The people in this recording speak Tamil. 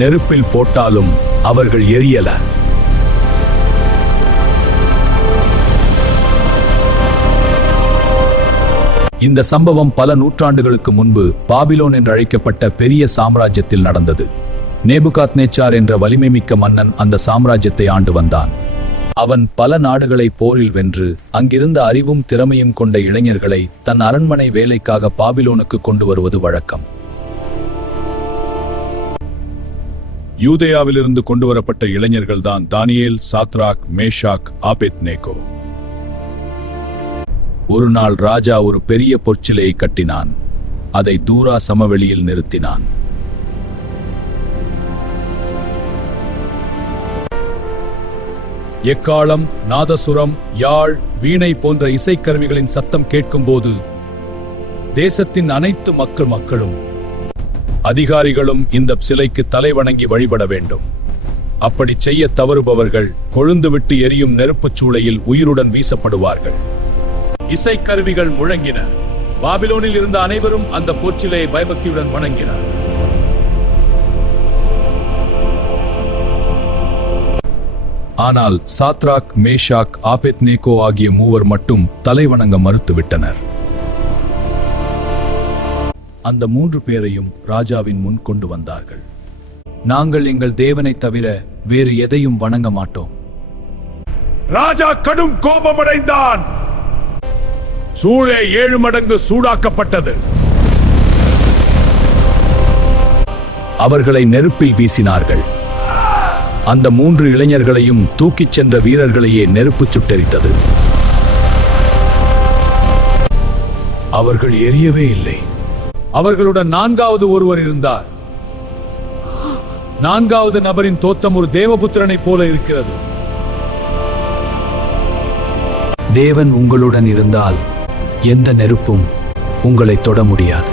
நெருப்பில் போட்டாலும் அவர்கள் எரியல. இந்த சம்பவம் பல நூற்றாண்டுகளுக்கு முன்பு பாபிலோன் என்று அழைக்கப்பட்ட பெரிய சாம்ராஜ்யத்தில் நடந்தது. நேபுகாத்நேச்சார் என்ற வலிமைமிக்க மன்னன் அந்த சாம்ராஜ்யத்தை ஆண்டு வந்தான். அவன் பல நாடுகளை போரில் வென்று அங்கிருந்த அறிவும் திறமையும் கொண்ட இளைஞர்களை தன் அரண்மனை வேலைக்காக பாபிலோனுக்கு கொண்டு வருவது வழக்கம். யூதேயாவிலிருந்து கொண்டு வரப்பட்ட இளைஞர்கள்தான் தானியேல், சாத்ராக், மேஷாக், ஆபேத்நேகோ. ஒரு நாள் ராஜா ஒரு பெரிய பொற்சிலையை கட்டினான். அதை தூரா சமவெளியில் நிறுத்தினான். எக்காளம், நாதசுரம், யாழ், வீணை போன்ற இசைக்கருவிகளின் சத்தம் கேட்கும்போது தேசத்தின் அனைத்து மக்களும் அதிகாரிகளும் இந்த சிலைக்கு தலைவணங்கி வழிபட வேண்டும். அப்படி செய்ய தவறுபவர்கள் கொழுந்துவிட்டு எரியும் நெருப்புச் சூளையில் உயிருடன் வீசப்படுவார்கள். இசைக்கருவிகள் முழங்கின. பாபிலோனில் இருந்த அனைவரும் அந்த பொற்சிலையை பயபக்தியுடன் வணங்கினர். ஆனால் சாத்ராக், மேஷாக், ஆபேத்நேகோ ஆகிய மூவர் மட்டும் தலைவணங்க மறுத்துவிட்டனர். அந்த 3 பேரையும் ராஜாவின் முன் கொண்டு வந்தார்கள். நாங்கள் எங்கள் தேவனை தவிர வேறு எதையும் வணங்க மாட்டோம். ராஜா கடும் கோபமடைந்தான். சூளை 7 மடங்கு சூடாக்கப்பட்டது. அவர்களை நெருப்பில் வீசினார்கள். அந்த 3 இளைஞர்களையும் தூக்கிச் சென்ற வீரர்களையே நெருப்பு சுட்டெரித்தது. அவர்கள் எரியவே இல்லை. அவர்களுடன் 4வது ஒருவர் இருந்தார். 4வது நபரின் தோற்றம் ஒரு தேவபுத்திரனைப் போல இருக்கிறது. தேவன் உங்களுடன் இருந்தால் எந்த நெருப்பும் உங்களை தொட முடியாது.